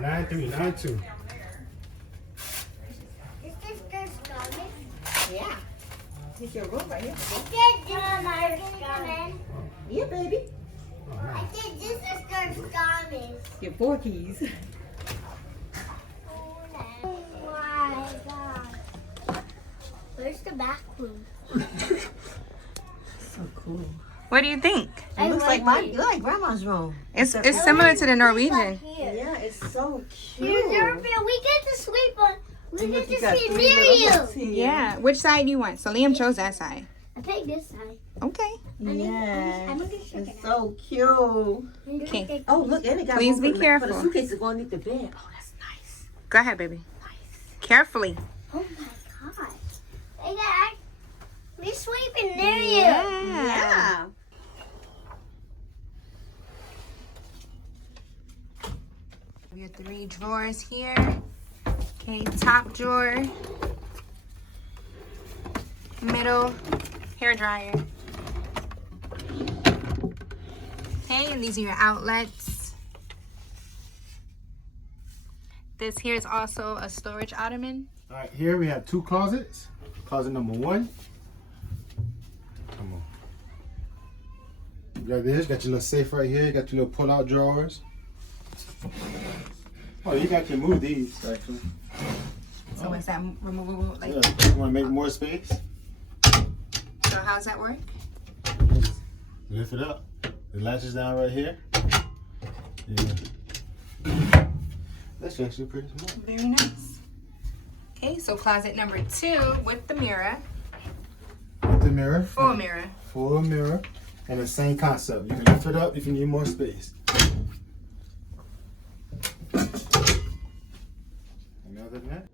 9392. Is this good garment? Yeah. It's your room right here. Yeah, baby. I think this is good garment. Your 4 keys. Oh my god. Where's the back room? So cool. What do you think? It looks like grandma's room. It's similar to the Norwegian. Yeah, it's so cute. We get to sleep on. We And look, get you to got sleep 3 near little you. hooks here. Yeah. Which side do you want? So Liam chose that side. I picked this side. Okay. Yeah. I'm gonna check it It's so cute. Okay. Oh, look, and it got Please room be for careful. the suitcase to go underneath the bed. Oh, that's nice. Go ahead, baby. Carefully. Oh my god. Hey, Dad. We're sleeping near you. Yeah. We have 3 drawers here. Okay, top drawer. Middle, hair dryer. Okay, and these are your outlets. This here is also a storage ottoman. All right, here we have 2 closets. Closet number 1. Come on. You got this. Got your little safe right here. You got your little pull-out drawers. Oh, you got to move these actually. So is that removable? Like, Yeah. You want to make more space? so how's that work? Lift it up. It latches down right here. Yeah. That's actually pretty small. Very nice. Okay, so closet number 2 with the mirror. With the mirror. Full mirror. Full mirror. And the same concept. You can lift it up if you need more space. And other than that,